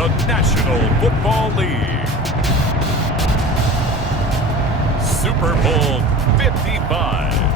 the National Football League. Super Bowl 55.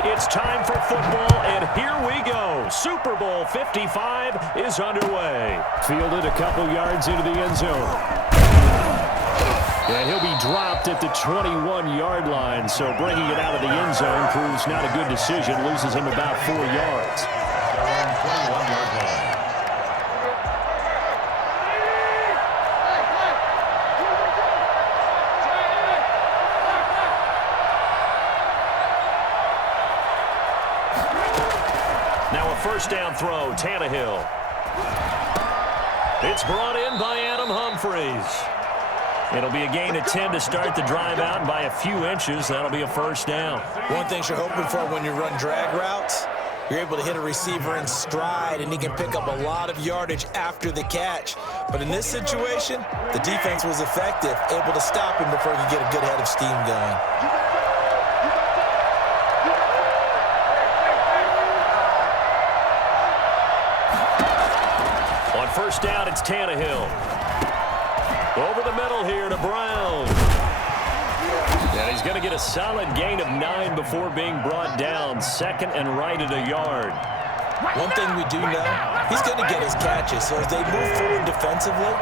It's time for football, and here we go. Super Bowl 55 is underway. Fielded a couple yards into the end zone. And he'll be dropped at the 21-yard line, so bringing it out of the end zone proves not a good decision. Loses him about 4 yards. First down throw, Tannehill. It's brought in by Adam Humphries. It'll be a gain of 10 to start the drive out, and by a few inches, that'll be a first down. One thing you're hoping for when you run drag routes, you're able to hit a receiver in stride, and he can pick up a lot of yardage after the catch. But in this situation, the defense was effective, able to stop him before he could get a good head of steam going. First down, it's Tannehill. Over the middle here to Brown. And he's going to get a solid gain of 9 before being brought down. Second and right at a yard. One thing we do know, he's going to get his catches. So as they move forward defensively,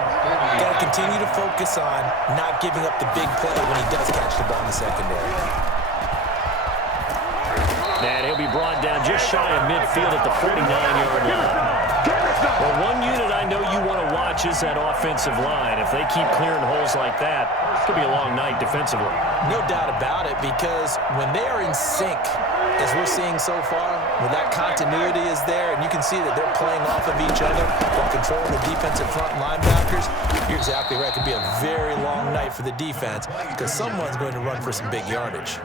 got to continue to focus on not giving up the big play when he does catch the ball in the secondary. And he'll be brought down just shy of midfield at the 49-yard line. Well, one unit I know you want to watch is that offensive line. If they keep clearing holes like that, it could be a long night defensively. No doubt about it, because when they are in sync, as we're seeing so far, when that continuity is there, and you can see that they're playing off of each other while controlling the defensive front linebackers, you're exactly right. It could be a very long night for the defense because someone's going to run for some big yardage.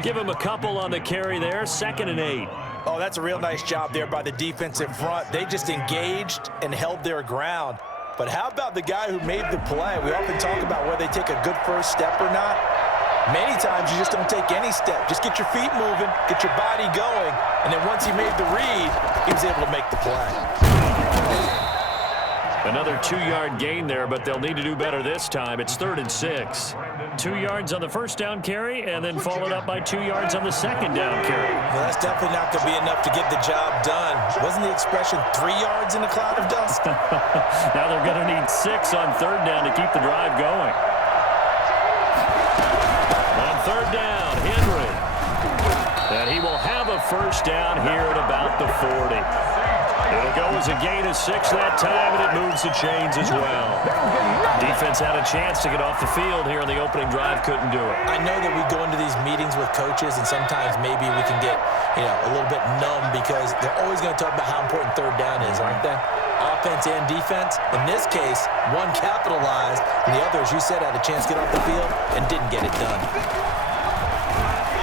Give him a couple on the carry there, 2nd and 8. Oh, that's a real nice job there by the defensive front. They just engaged and held their ground. But how about the guy who made the play? We often talk about whether they take a good first step or not. Many times you just don't take any step. Just get your feet moving, get your body going, and then once he made the read, he was able to make the play. Another 2-yard gain there, but they'll need to do better this time. It's 3rd and 6. 2 yards on the first down carry, and then followed up by 2 yards on the second down carry. Well, that's definitely not going to be enough to get the job done. Wasn't the expression 3 yards in a cloud of dust? Now they're going to need 6 on 3rd down to keep the drive going. On 3rd down, Henry. And he will have a first down here at about the 40. It'll go as a gain of 6 that time, and it moves the chains as well. Defense had a chance to get off the field here in the opening drive, couldn't do it. I know that we go into these meetings with coaches, and sometimes maybe we can get, a little bit numb because they're always going to talk about how important 3rd down is, aren't they? Offense and defense. In this case, one capitalized, and the other, as you said, had a chance to get off the field and didn't get it done.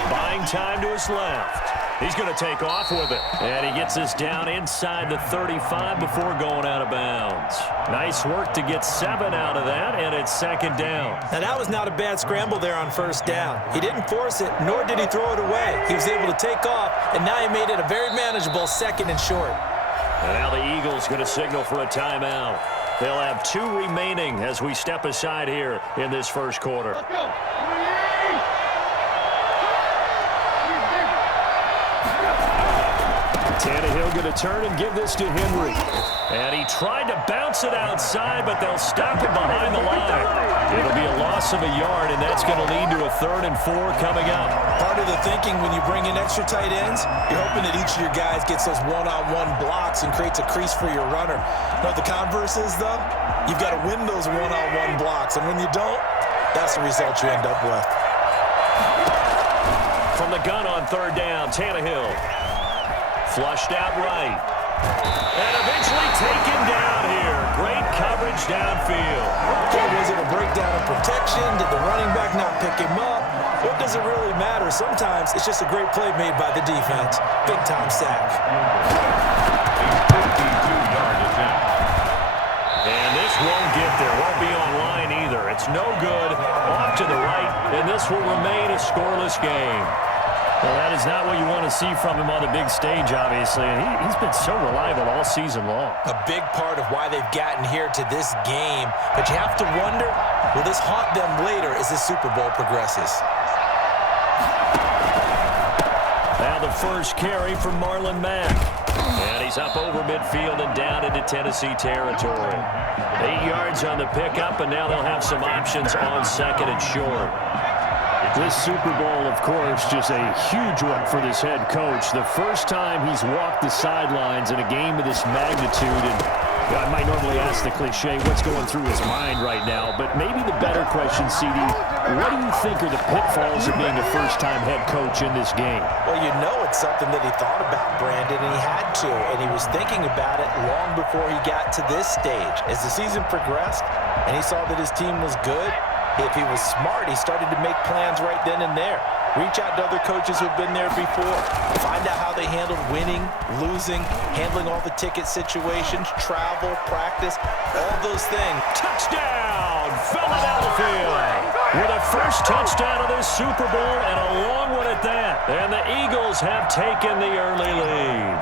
Buying time to his left. He's going to take off with it. And he gets us down inside the 35 before going out of bounds. Nice work to get 7 out of that, and it's 2nd down. Now, that was not a bad scramble there on 1st down. He didn't force it, nor did he throw it away. He was able to take off, and now he made it a very manageable 2nd and short. And now the Eagles going to signal for a timeout. They'll have 2 remaining as we step aside here in this first quarter. Let's go. Tannehill going to turn and give this to Henry. And he tried to bounce it outside, but they'll stop him behind the line. It'll be a loss of a yard, and that's going to lead to a 3rd and 4 coming up. Part of the thinking when you bring in extra tight ends, you're hoping that each of your guys gets those one-on-one blocks and creates a crease for your runner. You know what the converse is, though? You've got to win those one-on-one blocks, and when you don't, that's the result you end up with. From the gun on 3rd down, Tannehill. Flushed out right. And eventually taken down here. Great coverage downfield. Was it a breakdown on protection? Did the running back not pick him up? What does it really matter? Sometimes it's just a great play made by the defense. Big-time sack. And this won't get there. Won't be on line either. It's no good. Off to the right, and this will remain a scoreless game. Well, that is not what you want to see from him on the big stage, obviously. And he's been so reliable all season long. A big part of why they've gotten here to this game. But you have to wonder, will this haunt them later as this Super Bowl progresses? Now the first carry from Marlon Mack. And he's up over midfield and down into Tennessee territory. 8 yards on the pickup, and now they'll have some options on second and short. This Super Bowl, of course, just a huge one for this head coach. The first time he's walked the sidelines in a game of this magnitude. And I might normally ask the cliche, what's going through his mind right now? But maybe the better question, CD, what do you think are the pitfalls of being a first-time head coach in this game? Well, you know it's something that he thought about, Brandon, and he had to. And he was thinking about it long before he got to this stage. As the season progressed and he saw that his team was good, if he was smart, he started to make plans right then and there. Reach out to other coaches who've been there before. Find out how they handled winning, losing, handling all the ticket situations, travel, practice, all those things. Touchdown, Philadelphia! With a first touchdown of this Super Bowl and a long one at that. And the Eagles have taken the early lead.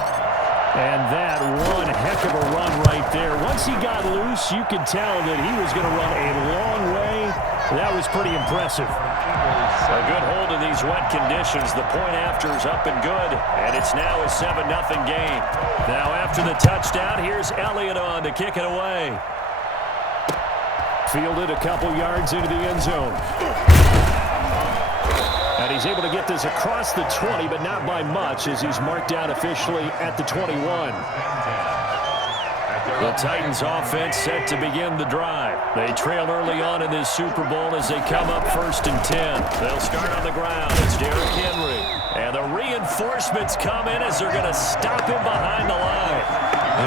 And that one heck of a run right there. Once he got loose, you could tell that he was going to run a long way. That was pretty impressive. A good hold in these wet conditions. The point after is up and good, and it's now a 7-0 game. Now after the touchdown, here's Elliott on to kick it away. Fielded a couple yards into the end zone. And he's able to get this across the 20, but not by much, as he's marked down officially at the 21. The Titans offense set to begin the drive. They trail early on in this Super Bowl as they come up 1st and 10. They'll start on the ground. It's Derrick Henry. And the reinforcements come in as they're going to stop him behind the line.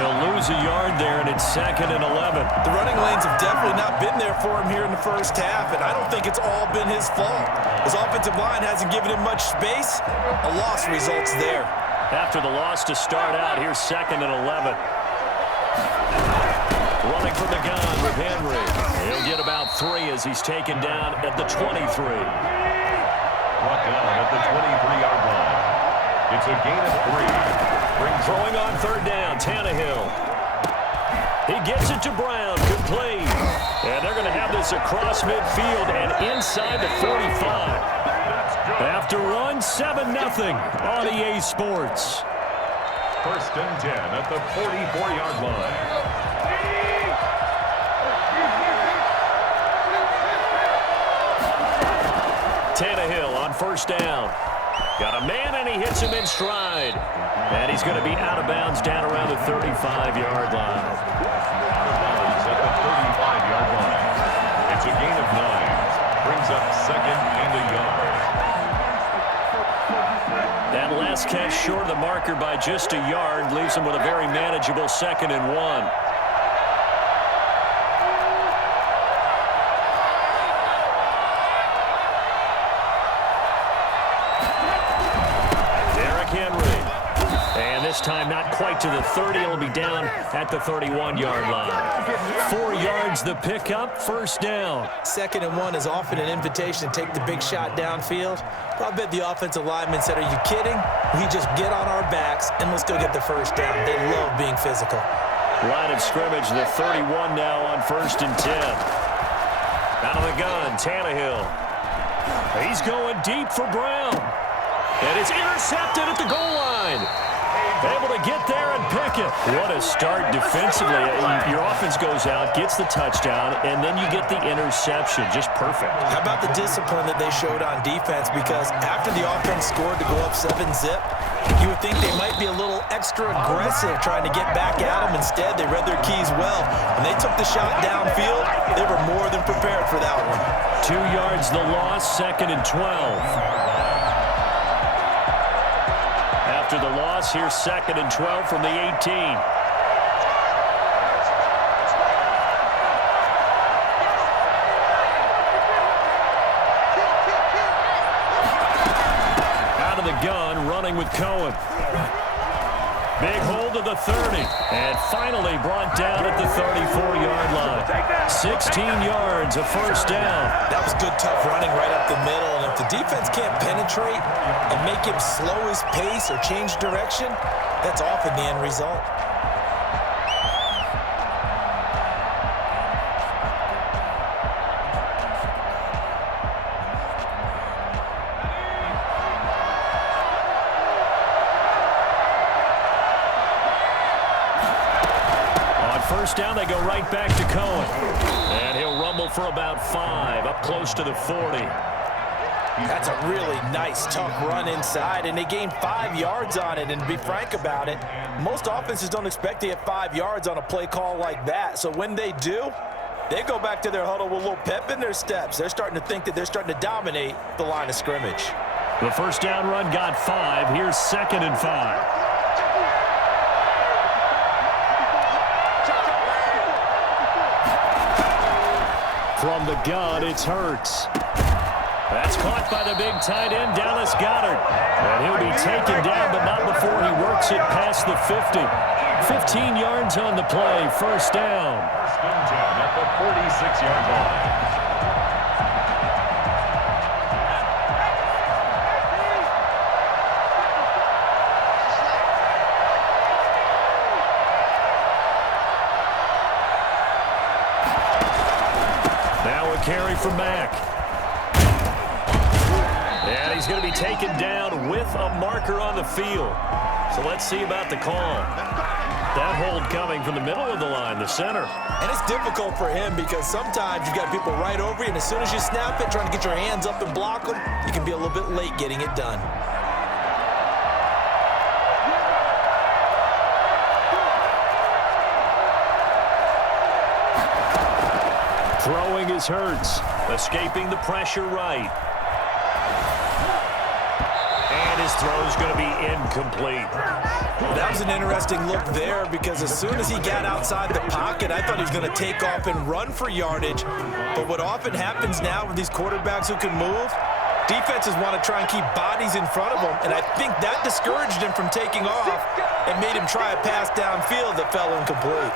He'll lose a yard there, and it's 2nd and 11. The running lanes have definitely not been there for him here in the first half, and I don't think it's all been his fault. His offensive line hasn't given him much space. A loss results there. After the loss to start out, here's 2nd and 11. Running from the gun with Henry. He'll get about 3 as he's taken down at the 23. Brought down at the 23-yard line. It's a gain of 3. Throwing on 3rd down, Tannehill. He gets it to Brown, complete. And they're going to have this across midfield and inside the 45. After run, 7-0 on EA Sports. 1st and 10 at the 44-yard line. Tannehill on 1st down. Got a man, and he hits him in stride. And he's going to be out of bounds down around the 35-yard line. He's at the 35-yard line. It's a gain of 9. Brings up 2nd and a yard. That last catch short of the marker by just a yard leaves him with a very manageable 2nd and 1. This time not quite to the 30. It'll be down at the 31-yard line. 4 yards the pickup, 1st down. 2nd and 1 is often an invitation to take the big shot downfield. But I bet the offensive lineman said, are you kidding? We just get on our backs and let's go get the 1st down. They love being physical. Line of scrimmage, the 31 now on 1st and 10. Out of the gun, Tannehill. He's going deep for Brown. And it's intercepted at the goal line. Able to get there and pick it. What a start defensively. Your offense goes out, gets the touchdown, and then you get the interception. Just perfect. How about the discipline that they showed on defense? Because after the offense scored to go up 7-zip, you would think they might be a little extra aggressive trying to get back at them. Instead, they read their keys well. When they took the shot downfield, they were more than prepared for that one. 2 yards the loss, 2nd and 12. After the loss, here's 2nd and 12 from the 18. rolling with Cohen. Big hold to the 30. And finally brought down at the 34-yard line. 16 yards, a first down. That was good, tough running right up the middle. And if the defense can't penetrate and make him slow his pace or change direction, that's often the end result. First down, they go right back to Cohen. And he'll rumble for about 5, up close to the 40. That's a really nice, tough run inside, and they gained 5 yards on it. And to be frank about it, most offenses don't expect to get 5 yards on a play call like that. So when they do, they go back to their huddle with a little pep in their steps. They're starting to think that they're starting to dominate the line of scrimmage. The first down run got 5. Here's 2nd and 5. From the gun, it's Hurts. That's caught by the big tight end, Dallas Goedert. And he'll be taken down, but not before he works it past the 50. 15 yards on the play, first down. First and 10 at the 46-yard line. Carry for Mack. And he's going to be taken down with a marker on the field. So let's see about the call. That hold coming from the middle of the line, the center. And it's difficult for him because sometimes you've got people right over you, and as soon as you snap it, trying to get your hands up and block them, you can be a little bit late getting it done. Throwing is Hurts, escaping the pressure right. And his throw's going to be incomplete. That was an interesting look there because as soon as he got outside the pocket, I thought he was going to take off and run for yardage. But what often happens now with these quarterbacks who can move, defenses want to try and keep bodies in front of them, and I think that discouraged him from taking off and made him try a pass downfield that fell incomplete.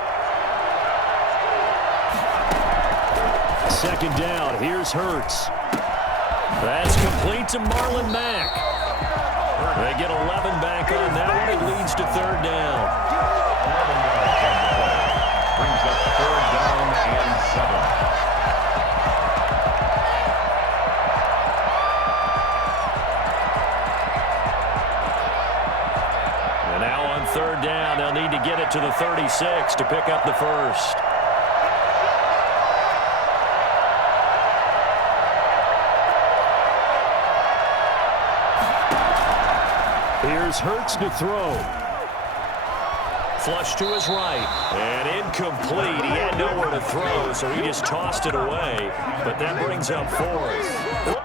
Second down, here's Hurts. That's complete to Marlon Mack. They get 11 back on that one. It leads to third down. 11 yards on the play. Brings up third down and 7. And now on third down, they'll need to get it to the 36 to pick up the first. Here's Hurts to throw. Flush to his right. And incomplete. He had nowhere to throw, so he just tossed it away. But that brings up fourth.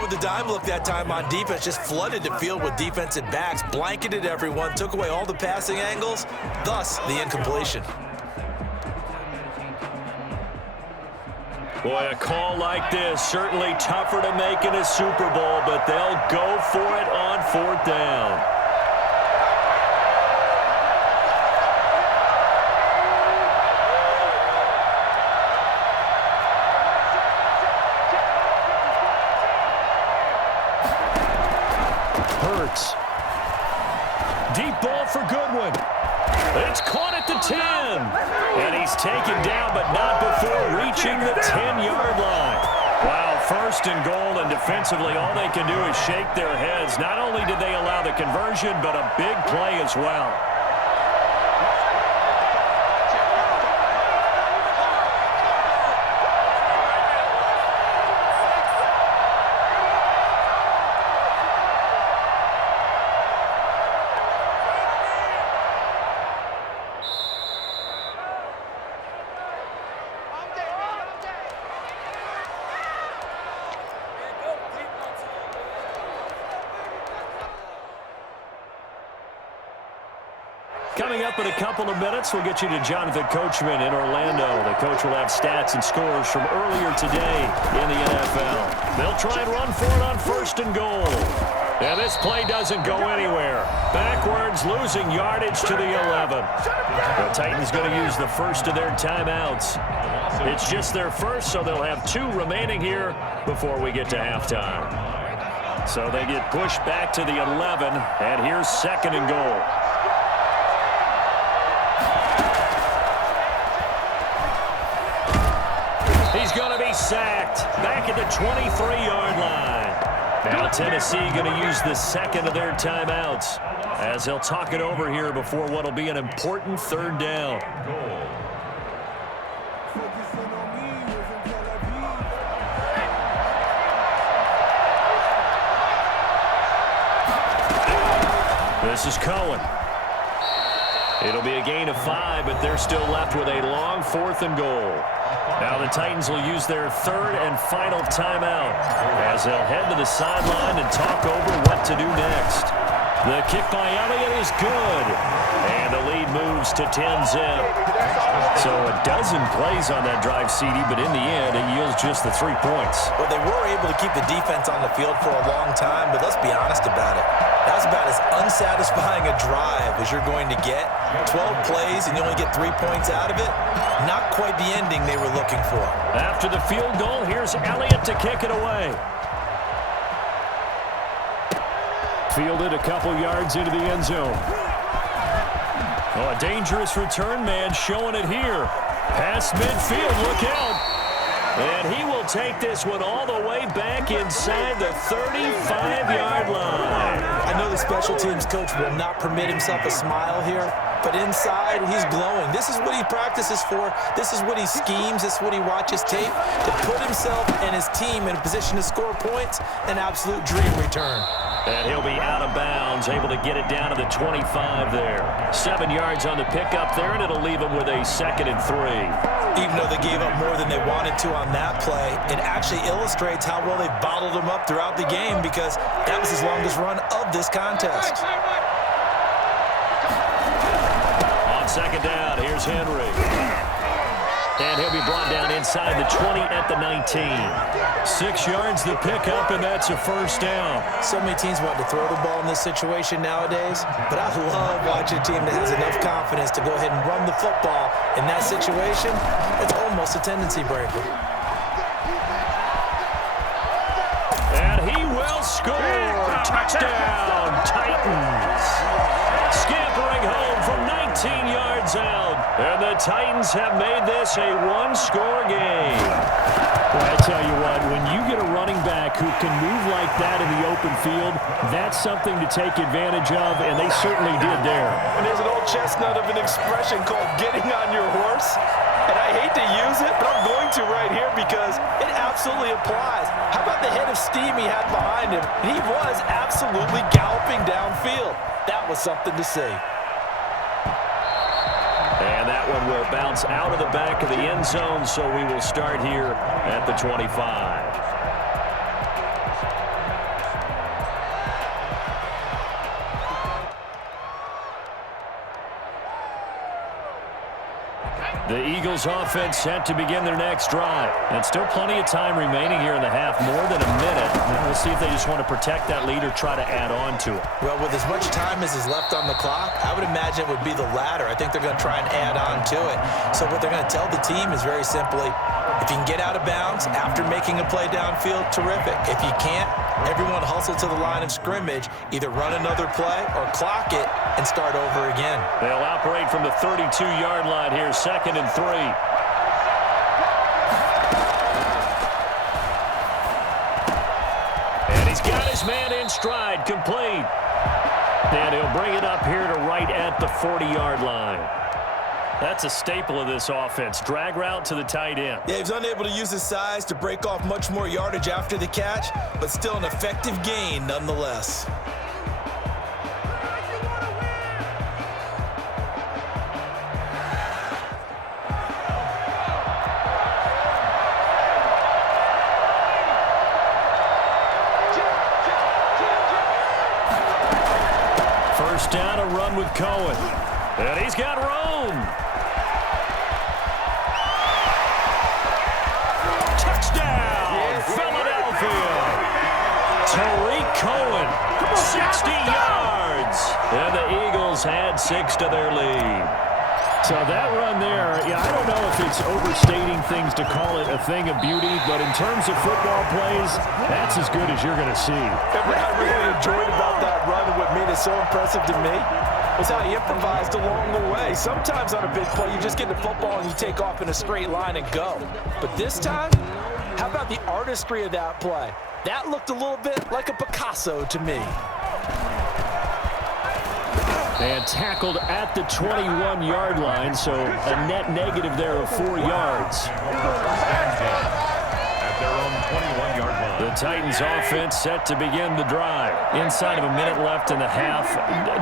With the dime look that time on defense, just flooded the field with defensive backs, blanketed everyone, took away all the passing angles, thus the incompletion. Boy, a call like this, certainly tougher to make in a Super Bowl, but they'll go for it on fourth down. Deep ball for Goodwin. It's caught at the 10. And he's taken down, but not before reaching the 10-yard line. Wow, First and goal, and defensively, all they can do is shake their heads. Not only did they allow the conversion, but a big play as well. Coming up in a couple of minutes, we'll get you to Jonathan Coachman in Orlando. The coach will have stats and scores from earlier today in the NFL. They'll try and run for it on first and goal. And this play doesn't go anywhere. Backwards, losing yardage to the 11. The Titans going to use the first of their timeouts. It's just their first, so they'll have 2 remaining here before we get to halftime. So they get pushed back to the 11, and here's second and goal. He's going to be sacked back at the 23-yard line. Now Tennessee going to use the second of their timeouts as they'll talk it over here before what will be an important third down. This is Cohen. It'll be a gain of 5, but they're still left with a long 4th and goal. Now the Titans will use their third and final timeout as they'll head to the sideline and talk over what to do next. The kick by Elliott is good, and the lead moves to 10-zip. So a dozen plays on that drive, CD, but in the end, it yields just the 3 points. Well, they were able to keep the defense on the field for a long time, but let's be honest about it. That was about as unsatisfying a drive as you're going to get. 12 plays, and you only get 3 points out of it. Not quite the ending they were looking for. After the field goal, here's Elliott to kick it away. Fielded a couple yards into the end zone. Oh, a dangerous return man showing it here. Past midfield, look out. And he will take this one all the way back inside the 35-yard line. I know the special teams coach will not permit himself a smile here, but inside, he's glowing. This is what he practices for. This is what he schemes. This is what he watches tape to put himself and his team in a position to score points. An absolute dream return. And he'll be out of bounds, able to get it down to the 25 there. 7 yards on the pickup there, and it'll leave him with a 2nd and 3. Even though they gave up more than they wanted to on that play, it actually illustrates how well they bottled him up throughout the game because that was his longest run of this contest. On second down, here's Henry. And he'll be brought down inside the 20 at the 19. 6 yards the pickup, and that's a first down. So many teams want to throw the ball in this situation nowadays, but I love watching a team that has enough confidence to go ahead and run the football in that situation. It's almost a tendency breaker. And he will score. Touchdown, Titans. Scampering home from 19 yards out. And the Titans have made this a one-score game. Well, I tell you what, when you get a running back who can move like that in the open field, that's something to take advantage of, and they certainly did there. And there's an old chestnut of an expression called getting on your horse. And I hate to use it, but I'm going to right here because it absolutely applies. How about the head of steam he had behind him? He was absolutely galloping downfield. That was something to see. And that one will bounce out of the back of the end zone, so we will start here at the 25. The Eagles offense set to begin their next drive. And still plenty of time remaining here in the half, more than a minute. We'll see if they just want to protect that lead or try to add on to it. Well, with as much time as is left on the clock, I would imagine it would be the latter. I think they're going to try and add on to it. So what they're going to tell the team is very simply, if you can get out of bounds after making a play downfield, terrific. If you can't, everyone hustle to the line of scrimmage, either run another play or clock it and start over again. They'll operate from the 32-yard line here, 2nd and 3. his man in stride, complete. And he'll bring it up here to right at the 40-yard line. That's a staple of this offense. Drag route to the tight end. Yeah, he's unable to use his size to break off much more yardage after the catch, but still an effective gain nonetheless. First down, a run with Cohen. And he's got room. Touchdown, Philadelphia. Tariq Cohen, 60 yards. And the Eagles had 6 to their lead. So that run there, yeah, I don't know if it's overstating things to call it a thing of beauty, but in terms of football plays, that's as good as you're going to see. What I really enjoyed about that run and what made it so impressive to me was how he improvised along the way. Sometimes on a big play, you just get the football and you take off in a straight line and go. But this time, how about the artistry of that play? That looked a little bit like a Picasso to me. And tackled at the 21-yard line, so a net negative there of 4 yards. At their own 21-yard line. The Titans offense set to begin the drive. Inside of a minute left in the half,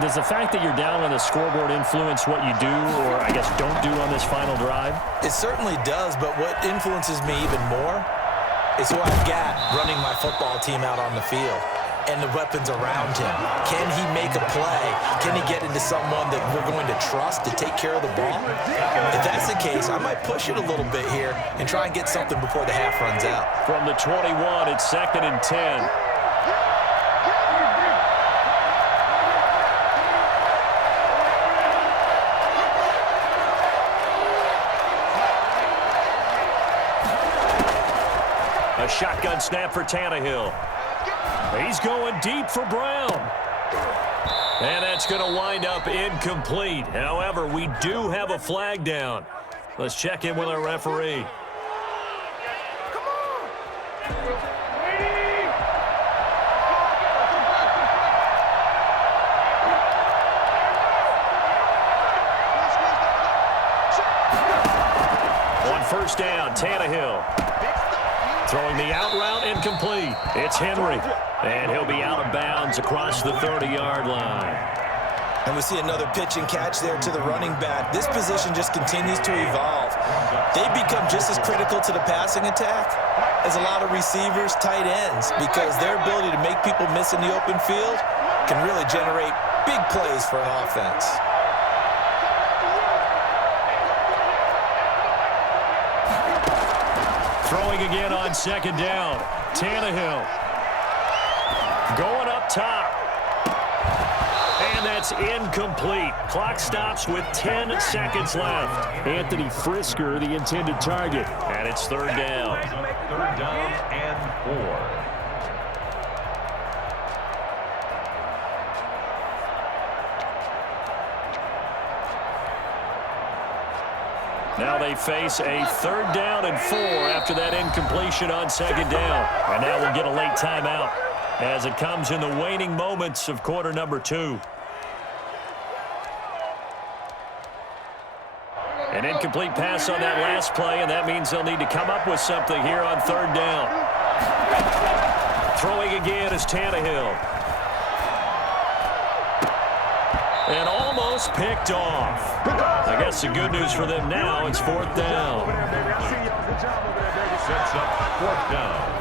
does the fact that you're down on the scoreboard influence what you do, or I guess don't do on this final drive? It certainly does, but what influences me even more is who I've got running my football team out on the field and the weapons around him. Can he make a play? Can he get into someone that we're going to trust to take care of the ball? If that's the case, I might push it a little bit here and try and get something before the half runs out. From the 21, it's 2nd and 10. A shotgun snap for Tannehill. He's going deep for Brown. And that's going to wind up incomplete. However, we do have a flag down. Let's check in with our referee. On first down, Tannehill. Throwing the out route, incomplete. It's Henry. And he'll be out of bounds across the 30-yard line. And we see another pitch and catch there to the running back. This position just continues to evolve. They become just as critical to the passing attack as a lot of receivers, tight ends, because their ability to make people miss in the open field can really generate big plays for an offense. Throwing again on second down. Tannehill going up top. And that's incomplete. Clock stops with 10 seconds left. Anthony Frisker, the intended target. And it's third down. Third down and 4. Now they face a third down and 4 after that incompletion on second down. And now we'll get a late timeout as it comes in the waning moments of quarter number 2. An incomplete pass on that last play, and that means they'll need to come up with something here on third down. Throwing again is Tannehill. And almost picked off. I guess the good news for them now, it's fourth down. Sets up fourth down.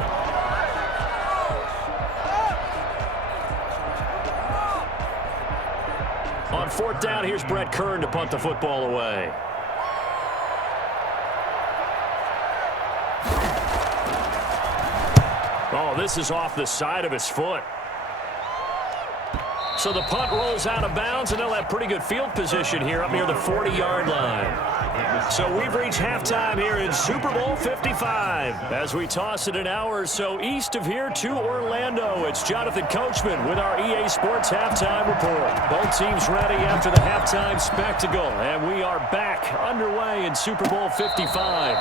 On fourth down, here's Brett Kern to punt the football away. Oh, this is off the side of his foot. So the punt rolls out of bounds, and they'll have pretty good field position here up near the 40-yard line. So we've reached halftime here in Super Bowl 55. As we toss it an hour or so east of here to Orlando, it's Jonathan Coachman with our EA Sports Halftime Report. Both teams ready after the halftime spectacle, and we are back underway in Super Bowl 55.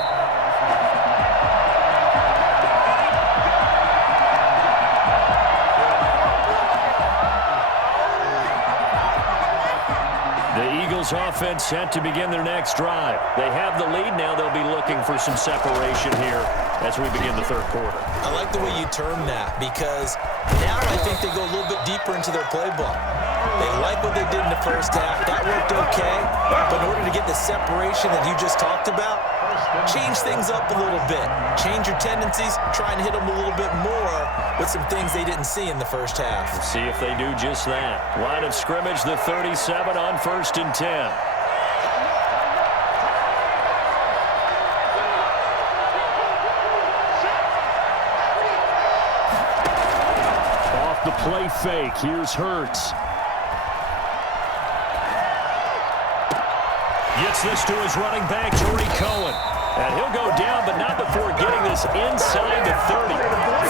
The Eagles offense set to begin their next drive. They have the lead. Now they'll be looking for some separation here as we begin the third quarter. I like the way you term that because now I think they go a little bit deeper into their playbook. They like what they did in the first half. That worked okay. But in order to get the separation that you just talked about, change things up a little bit. Change your tendencies. Try and hit them a little bit more with some things they didn't see in the first half. We'll see if they do just that. Line of scrimmage, the 37 on 1st and 10. Off the play fake. Here's Hurts. Gets this to his running back, Tariq Cohen. And he'll go down, but not before getting this inside the 30.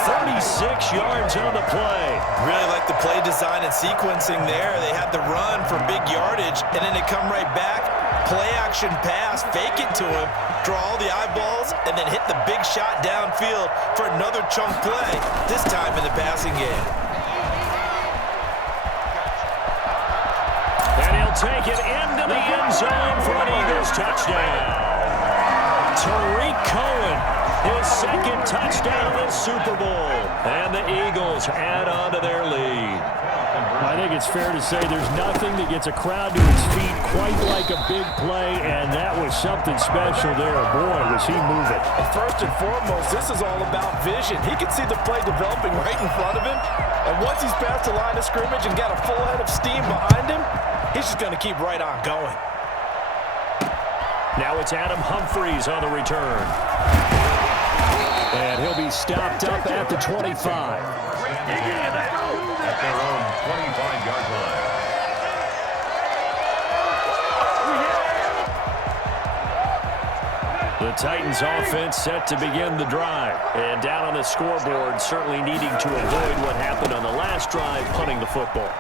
36 yards on the play. Really like the play design and sequencing there. They had the run for big yardage, and then they come right back, play action pass, fake it to him, draw all the eyeballs, and then hit the big shot downfield for another chunk play, this time in the passing game. And he'll take it into the end zone for an Eagles touchdown. Tariq Cohen, his second touchdown of the Super Bowl. And the Eagles add on to their lead. I think it's fair to say there's nothing that gets a crowd to its feet quite like a big play, and that was something special there. Boy, was he moving. And first and foremost, this is all about vision. He can see the play developing right in front of him, and once he's past the line of scrimmage and got a full head of steam behind him, he's just going to keep right on going. Now it's Adam Humphries on the return. And he'll be stopped up at the 25. At their own 25-yard line. The Titans offense set to begin the drive. And down on the scoreboard, certainly needing to avoid what happened on the last drive, punting the football.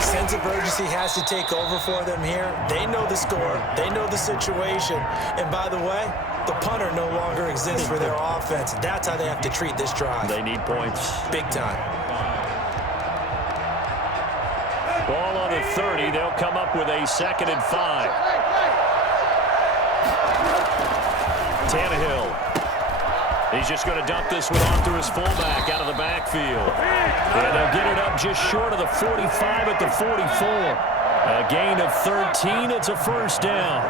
Sense of urgency has to take over for them here. They know the score. They know the situation. And by the way, the punter no longer exists for their offense. That's how they have to treat this drive. They need points. Big time. Ball on the 30. They'll come up with a 2nd and 5. Tannehill. He's just going to dump this one off to his fullback out of the backfield. And they'll get it up just short of the 45 at the 44. A gain of 13. It's a first down.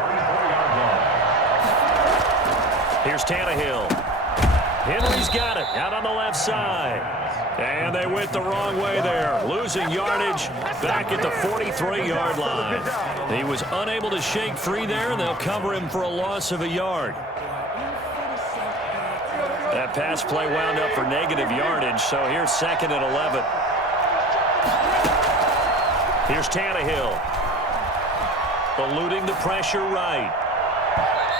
Here's Tannehill. Henry's got it out on the left side. And they went the wrong way there. Losing yardage back at the 43-yard line. He was unable to shake free there, and they'll cover him for a loss of a yard. That pass play wound up for negative yardage, so here's 2nd and 11. Here's Tannehill. Eluding the pressure right.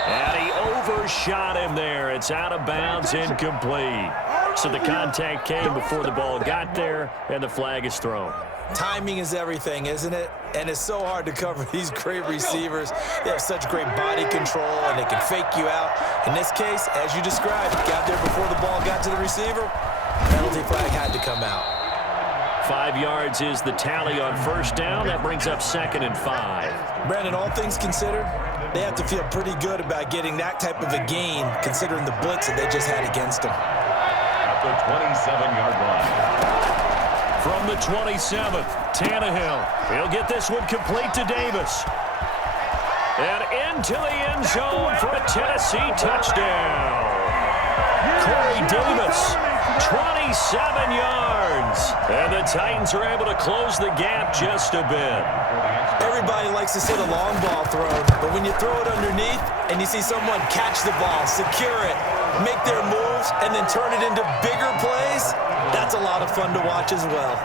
And he overshot him there. It's out of bounds, incomplete. So the contact came before the ball got there, and the flag is thrown. Timing is everything, isn't it? And it's so hard to cover these great receivers. They have such great body control, and they can fake you out. In this case, as you described, got there before the ball got to the receiver. Penalty flag had to come out. 5 yards is the tally on first down. That brings up 2nd and 5. Brandon, all things considered, they have to feel pretty good about getting that type of a gain, considering the blitz that they just had against them. At the 27-yard line. From the 27th, Tannehill. He'll get this one complete to Davis. And into the end zone for a Tennessee touchdown. Corey Davis, 27 yards. And the Titans are able to close the gap just a bit. Everybody likes to see the long ball thrown, but when you throw it underneath and you see someone catch the ball, secure it, make their moves, and then turn it into bigger plays, that's a lot of fun to watch as well.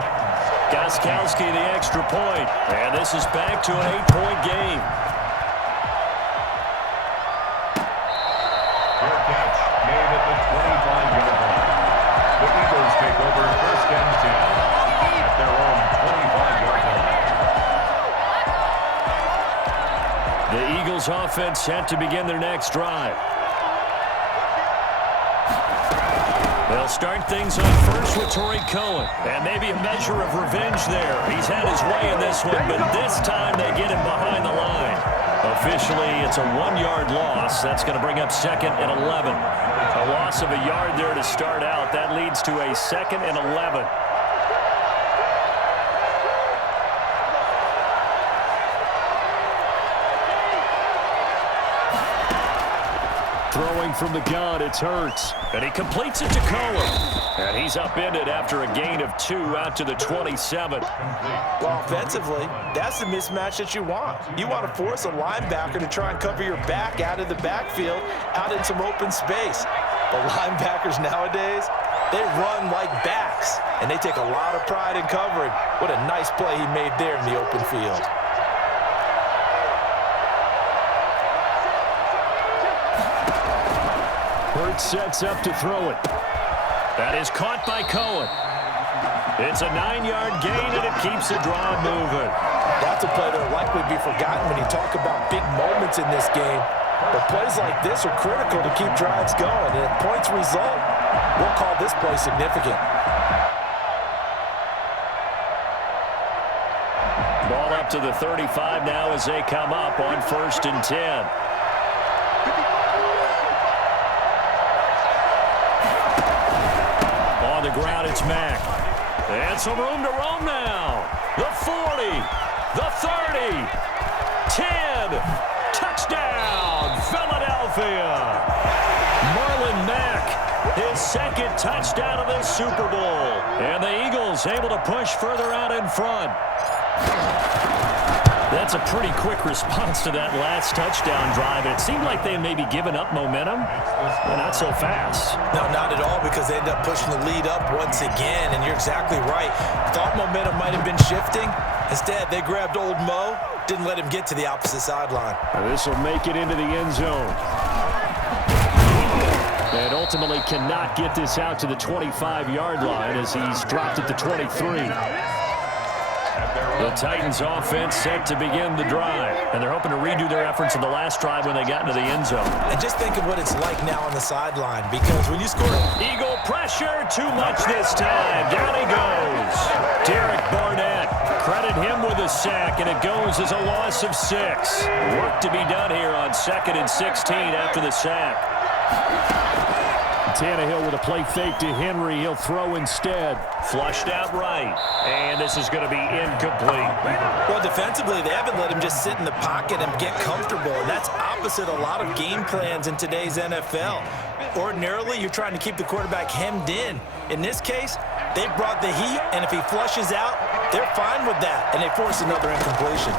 Gostkowski the extra point, and this is back to an 8-point game. Fair catch made at the 25-yard line. The Eagles take over 1st and 10 at their own 25-yard line. The Eagles offense set to begin their next drive. They'll start things on first with Tariq Cohen. And maybe a measure of revenge there. He's had his way in this one, but this time they get him That's a 1-yard loss. That's going to bring up 2nd and 11. A loss of a yard there to start out. That leads to a 2nd and 11. Throwing from the gun, it's Hurts. And he completes it to Cohen. And he's upended after a gain of 2 out to the 27. Well, offensively, that's the mismatch that you want. You want to force a linebacker to try and cover your back out of the backfield, out in some open space. The linebackers nowadays, they run like backs, and they take a lot of pride in covering. What a nice play he made there in the open field. Hurts sets up to throw it. That is caught by Cohen. It's a 9-yard gain, and it keeps the drive moving. That's a play that will likely be forgotten when you talk about big moments in this game. But plays like this are critical to keep drives going. And if points result, we'll call this play significant. Ball up to the 35 now as they come up on 1st and 10. On the ground, it's Mack. And some room to roam now. The 40, the 30, 10, touchdown, Philadelphia. Marlon Mack, his 2nd touchdown of the Super Bowl. And the Eagles able to push further out in front. That's a pretty quick response to that last touchdown drive. It seemed like they may be giving up momentum, but not so fast. No, not at all, because they end up pushing the lead up once again, and you're exactly right. Thought momentum might have been shifting. Instead, they grabbed old Mo, didn't let him get to the opposite sideline. This will make it into the end zone. And ultimately cannot get this out to the 25-yard line as he's dropped at the 23. The Titans offense set to begin the drive, and they're hoping to redo their efforts in the last drive when they got into the end zone. And just think of what it's like now on the sideline, because when you score... Eagle pressure, too much this time. Down he goes. Derek Barnett, credit him with a sack, and it goes as a loss of 6. Work to be done here on 2nd and 16 after the sack. Tannehill with a play fake to Henry. He'll throw instead. Flushed out right. And this is going to be incomplete. Well, defensively, they haven't let him just sit in the pocket and get comfortable. And that's opposite a lot of game plans in today's NFL. Ordinarily, you're trying to keep the quarterback hemmed in. In this case, they brought the heat, and if he flushes out, they're fine with that. And they force another incompletion.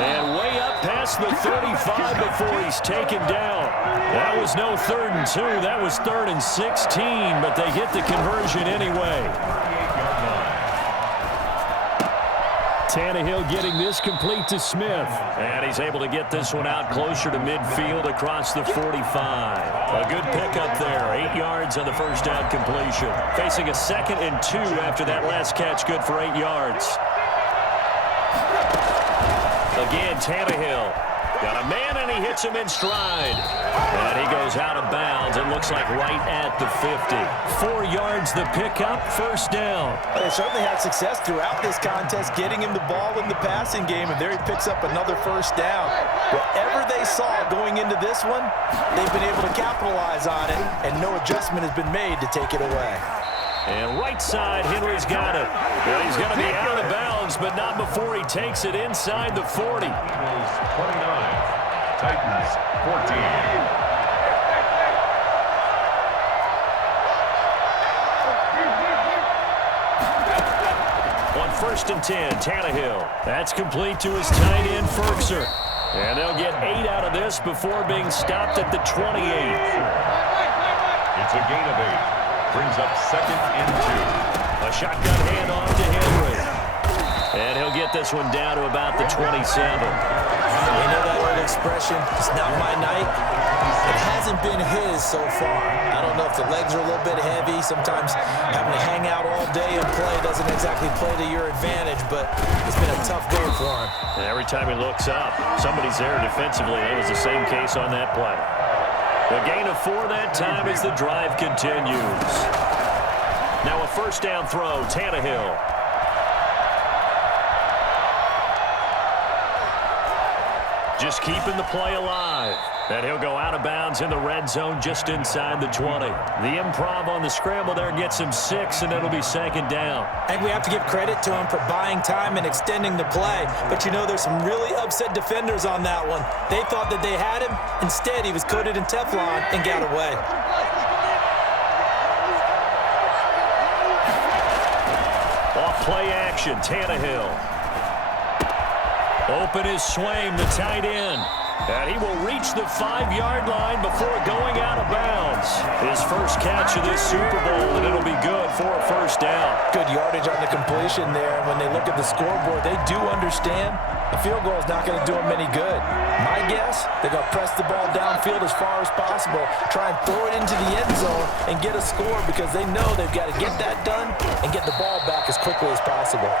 And way up past the 35 before he's taken down. That was no 3rd and 2. That was 3rd and 16, but they get the conversion anyway. Tannehill getting this complete to Smith. And he's able to get this one out closer to midfield across the 45. A good pickup there. 8 yards on the first down completion. Facing a 2nd and 2 after that last catch, good for 8 yards. Again, Tannehill. Got a man, and he hits him in stride. And he goes out of bounds. It looks like right at the 50. 4 yards the pickup, first down. They certainly had success throughout this contest, getting him the ball in the passing game, and there he picks up another first down. Whatever they saw going into this one, they've been able to capitalize on it, and no adjustment has been made to take it away. And right side, Henry's got it. And he's going to be out of bounds, but not before he takes it inside the 40. 29, Titans 14. On 1st and 10, Tannehill. That's complete to his tight end, Ferkser. And they'll get 8 out of this before being stopped at the 28. It's a gain of 8. Brings up 2nd and 2. A shotgun handoff to Henry. And he'll get this one down to about the 27. You know that old expression, it's not my night? It hasn't been his so far. I don't know if the legs are a little bit heavy. Sometimes having to hang out all day and play doesn't exactly play to your advantage, but it's been a tough game for him. And every time he looks up, somebody's there defensively. That was the same case on that play. The gain of 4 that time as the drive continues. Now a first down throw, Tannehill. just keeping the play alive. And he'll go out of bounds in the red zone just inside the 20. The improv on the scramble there gets him 6, and it'll be second down. And we have to give credit to him for buying time and extending the play. But, you know, there's some really upset defenders on that one. They thought that they had him. Instead, he was coated in Teflon and got away. Off play action, Tannehill. Open is Swaim, the tight end. And he will reach the 5-yard line before going out of bounds. His first catch of this Super Bowl, and it'll be good for a first down. Good yardage on the completion there. And when they look at the scoreboard, they do understand a field goal is not going to do them any good. My guess, they're going to press the ball downfield as far as possible, try and throw it into the end zone and get a score because they know they've got to get that done and get the ball back as quickly as possible.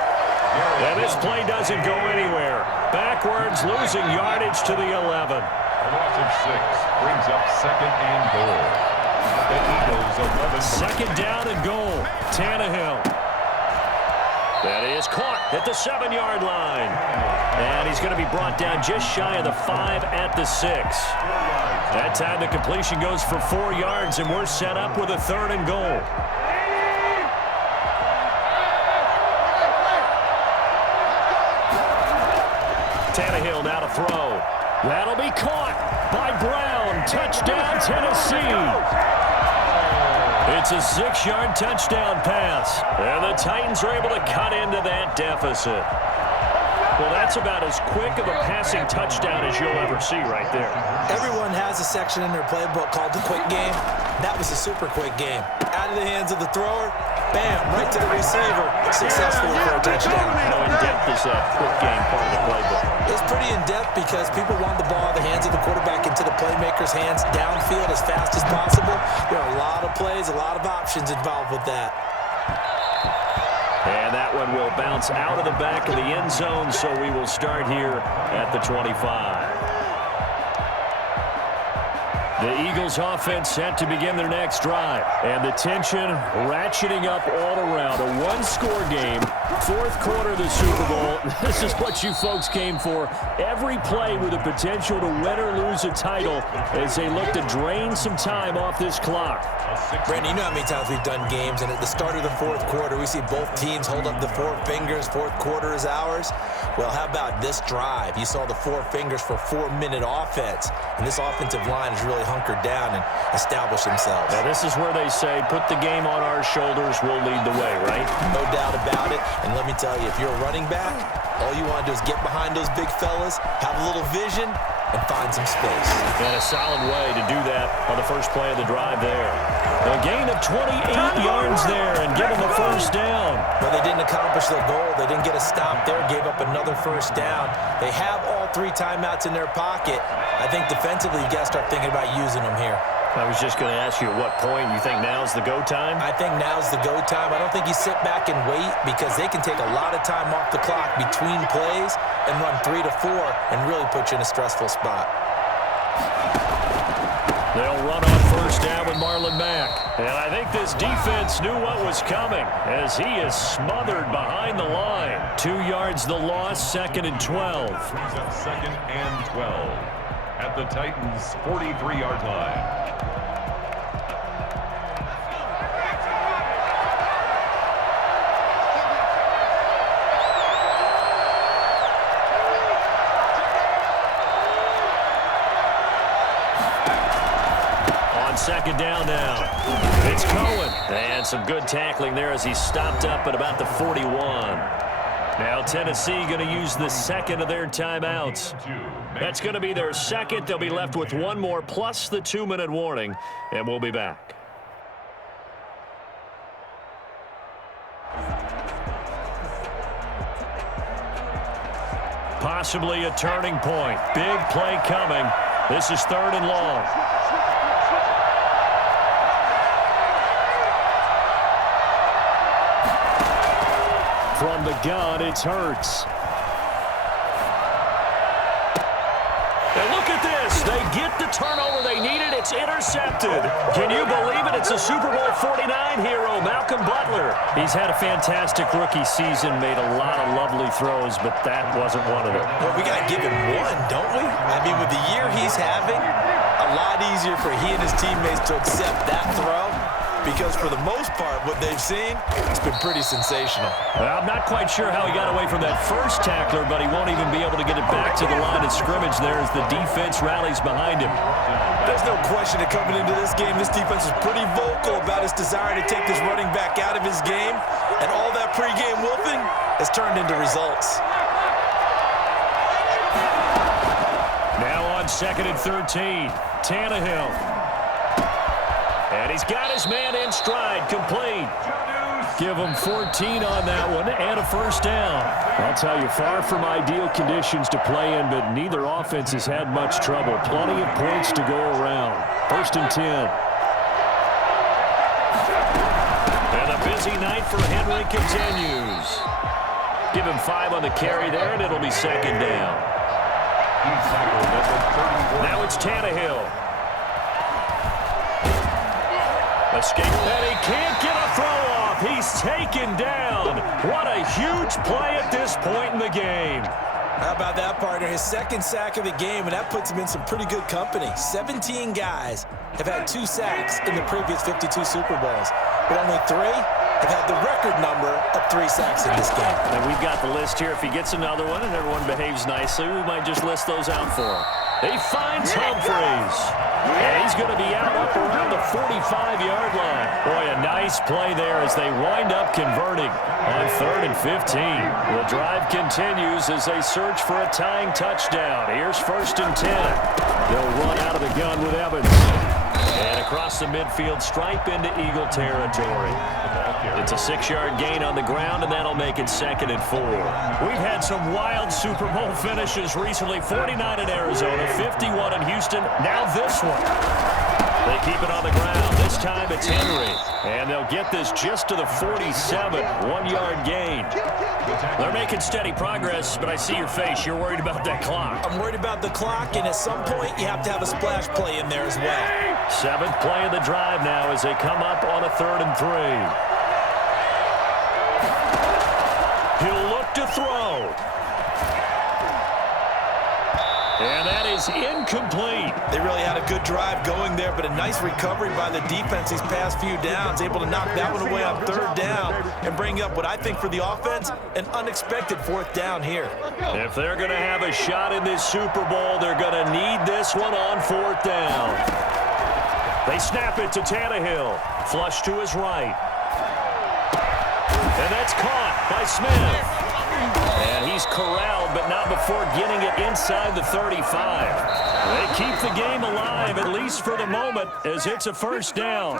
And this play doesn't go anywhere. Backwards, losing yardage to the 11. A loss of 6 brings up second and goal. The Eagles 11. Second down and goal. Tannehill. That is caught at the 7-yard line. And he's going to be brought down just shy of the 5 at the 6. That time the completion goes for 4 yards, and we're set up with a third and goal. Tannehill now to throw. That'll be caught by Brown. Touchdown, Tennessee. It's a 6-yard touchdown pass. And the Titans are able to cut into that deficit. Well, that's about as quick of a passing touchdown as you'll ever see right there. Everyone has a section in their playbook called the quick game. That was a super quick game. Out of the hands of the thrower, bam, right to the receiver, successfully for a touchdown. How in-depth is that quick game part of the playbook? It's pretty in-depth because people want the ball in the hands of the quarterback into the playmaker's hands downfield as fast as possible. There are a lot of plays, a lot of options involved with that. And that one will bounce out of the back of the end zone, so we will start here at the 25. The Eagles offense set to begin their next drive. And the tension ratcheting up all around. A one-score game. Fourth quarter of the Super Bowl. This is what you folks came for. Every play with the potential to win or lose a title as they look to drain some time off this clock. Brandon, you know how many times we've done games, and at the start of the fourth quarter, we see both teams hold up the 4 fingers. Fourth quarter is ours. Well, how about this drive? You saw the 4 fingers for 4-minute offense, and this offensive line has really hunkered down and established themselves. Now, this is where they say, put the game on our shoulders, we'll lead the way, right? No doubt about it. And let me tell you, if you're a running back, all you want to do is get behind those big fellas, have a little vision, and find some space. And a solid way to do that on the first play of the drive there. A gain of 28 yards there and give them a first down. But they didn't accomplish their goal. They didn't get a stop there, gave up another first down. They have all 3 timeouts in their pocket. I think defensively, you got to start thinking about using them here. I was just going to ask you at what point you think now's the go time? I think now's the go time. I don't think you sit back and wait because they can take a lot of time off the clock between plays and run 3 to 4 and really put you in a stressful spot. They'll run on first down with Marlon Mack. And I think this defense knew what was coming as he is smothered behind the line. 2 yards the loss, second and 12. Second and 12 at the Titans' 43-yard line. Second down now. It's Cohen. And some good tackling there as he stopped up at about the 41. Now Tennessee going to use the second of their timeouts. That's going to be their second. They'll be left with 1 more plus the 2-minute warning. And we'll be back. Possibly a turning point. Big play coming. This is 3rd and long. From the gun, it's Hurts. And look at this. pass. They get the turnover they needed. It's intercepted. Can you believe it? It's a Super Bowl 49 hero, Malcolm Butler. He's had a fantastic rookie season, made a lot of lovely throws, but that wasn't one of them. Well, we got to give him one, don't we? I mean, with the year he's having, a lot easier for he and his teammates to accept that throw. Because for the most part, what they've seen, it's been pretty sensational. Well, I'm not quite sure how he got away from that first tackler, but he won't even be able to get it back to the line of scrimmage there as the defense rallies behind him. There's no question that coming into this game, this defense was pretty vocal about its desire to take this running back out of his game, and all that pregame wolfing has turned into results. Now on 2nd and 13, Tannehill. And he's got his man in stride, complete. Give him 14 on that one and a first down. I'll tell you, far from ideal conditions to play in, but neither offense has had much trouble. Plenty of points to go around. 1st and 10. And a busy night for Henry continues. Give him 5 on the carry there, and it'll be 2nd down. Now it's Tannehill. Escape, and he can't get a throw off. He's taken down. What a huge play at this point in the game. How about that, partner? His 2nd sack of the game, and that puts him in some pretty good company. 17 guys have had 2 sacks in the previous 52 Super Bowls, but only 3 have had the record number of 3 sacks in this game. And we've got the list here. If he gets another one and everyone behaves nicely, we might just list those out for him. He finds Humphries. And he's going to be out up around the 45-yard line. Boy, a nice play there as they wind up converting on 3rd and 15. The drive continues as they search for a tying touchdown. Here's 1st and 10. They'll run out of the gun with Evans. And across the midfield stripe into Eagle territory. It's a 6-yard gain on the ground, and that'll make it 2nd and 4. We've had some wild Super Bowl finishes recently. 49 in Arizona, 51 in Houston, now this one. They keep it on the ground. This time it's Henry. And they'll get this just to the 47, 1-yard gain. They're making steady progress, but I see your face. You're worried about that clock. I'm worried about the clock, and at some point, you have to have a splash play in there as well. 7th play of the drive now as they come up on a 3rd and 3. He'll look to throw. And that is incomplete. They really had a good drive going there, but a nice recovery by the defense these past few downs, able to knock that one away on 3rd down and bring up what I think for the offense, an unexpected 4th down here. If they're going to have a shot in this Super Bowl, they're going to need this one on 4th down. They snap it to Tannehill. Flush to his right. And that's caught by Smith. And he's corralled, but not before getting it inside the 35. They keep the game alive, at least for the moment, as it's a 1st down.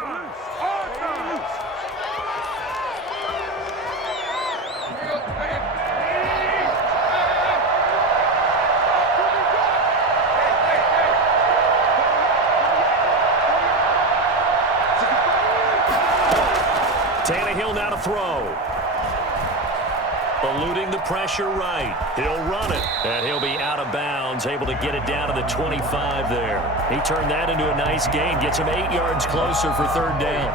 Tannehill now to throw. Eluding the pressure right. He'll run it, and he'll be out of bounds, able to get it down to the 25 there. He turned that into a nice gain, gets him 8 yards closer for 3rd down.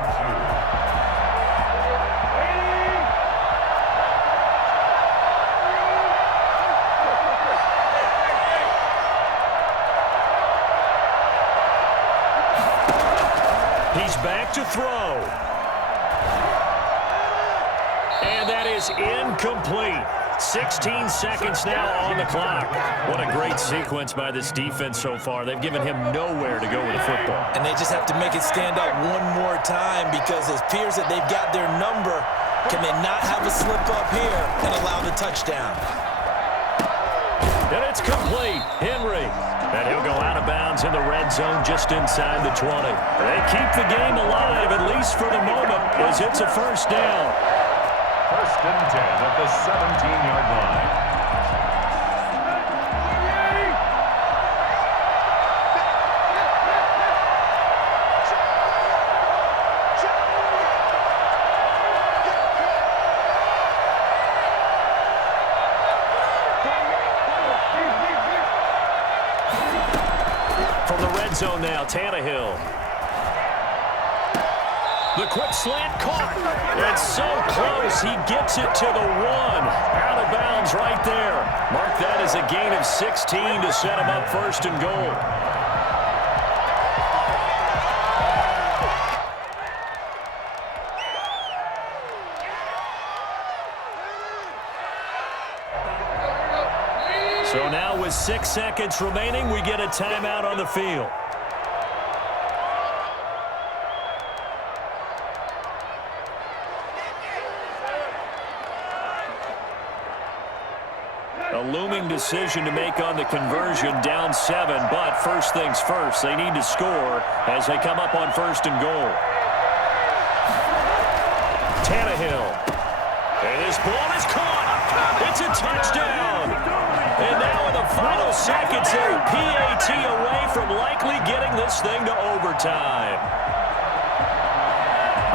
He's back to throw. And that is incomplete. 16 seconds now on the clock. What a great sequence by this defense so far. They've given him nowhere to go with the football. And they just have to make it stand up one more time because it appears that they've got their number. Can they not have a slip up here and allow the touchdown? And it's complete. Henry. And he'll go out of bounds in the red zone just inside the 20. They keep the game alive, at least for the moment, as it's a 1st down. 1st and 10 at the 17-yard line. end zone now. Tannehill. The quick slant caught. It's so close. He gets it to the 1. Out of bounds right there. Mark that as a gain of 16 to set him up first and goal. So now with 6 seconds remaining, we get a timeout on the field. A looming decision to make on the conversion, down 7, but first things first, they need to score as they come up on first and goal. Tannehill. And his ball is caught. It's a touchdown. And now in the final seconds, they're PAT away from likely getting this thing to overtime.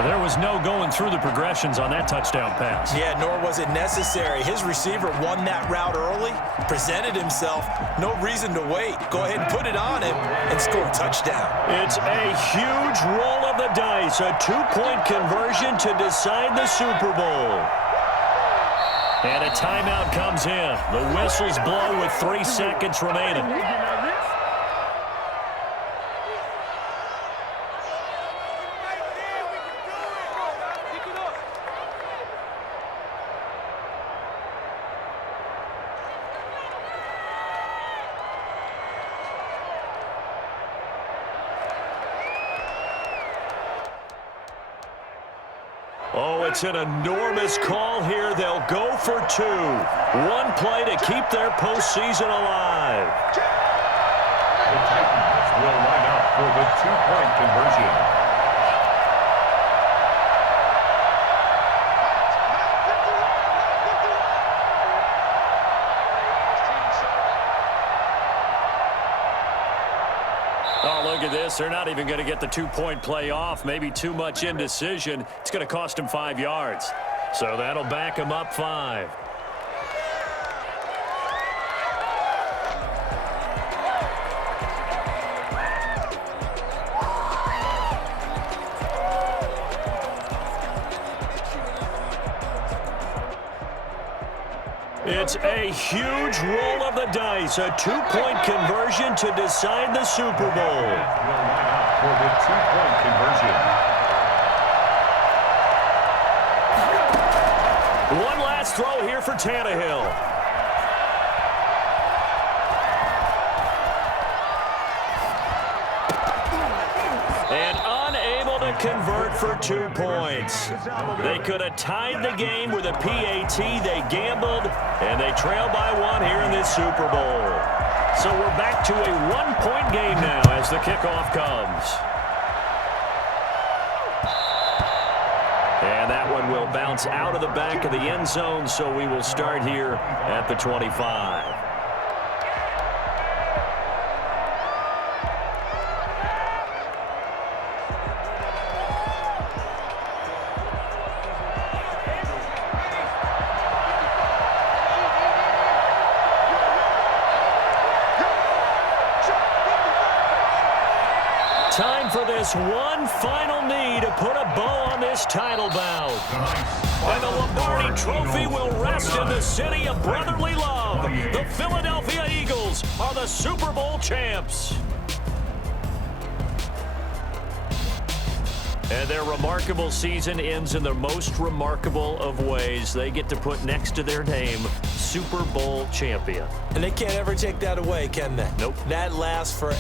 There was no going through the progressions on that touchdown pass. Yeah, nor was it necessary. His receiver won that route early, presented himself, no reason to wait. Go ahead and put it on him and score a touchdown. It's a huge roll of the dice, a 2-point conversion to decide the Super Bowl. And a timeout comes in. The whistles blow with 3 seconds remaining. Oh, it's an enormous call here. They'll go for 2. 1 play to keep their postseason alive. The Titans will line up for the 2-point conversion. Oh, look at this. They're not even going to get the 2-point play off. Maybe too much indecision. It's going to cost them 5 yards. So that'll back them up 5. It's a huge roll of the dice, a 2-point conversion to decide the Super Bowl. Will line up for the 2-point conversion. One last throw here for Tannehill. And unable to convert for 2 points. They could have tied the game with a PAT. They gambled, and they trail by 1 here in this Super Bowl. So we're back to a 1-point game now as the kickoff comes. And that one will bounce out of the back of the end zone, so we will start here at the 25. Time for this one final knee to put a bow on this title bout. And the Lombardi Trophy will rest in the city of brotherly love. The Philadelphia Eagles are the Super Bowl champs. And their remarkable season ends in the most remarkable of ways. They get to put next to their name, Super Bowl champion. And they can't ever take that away, can they? Nope. That lasts forever.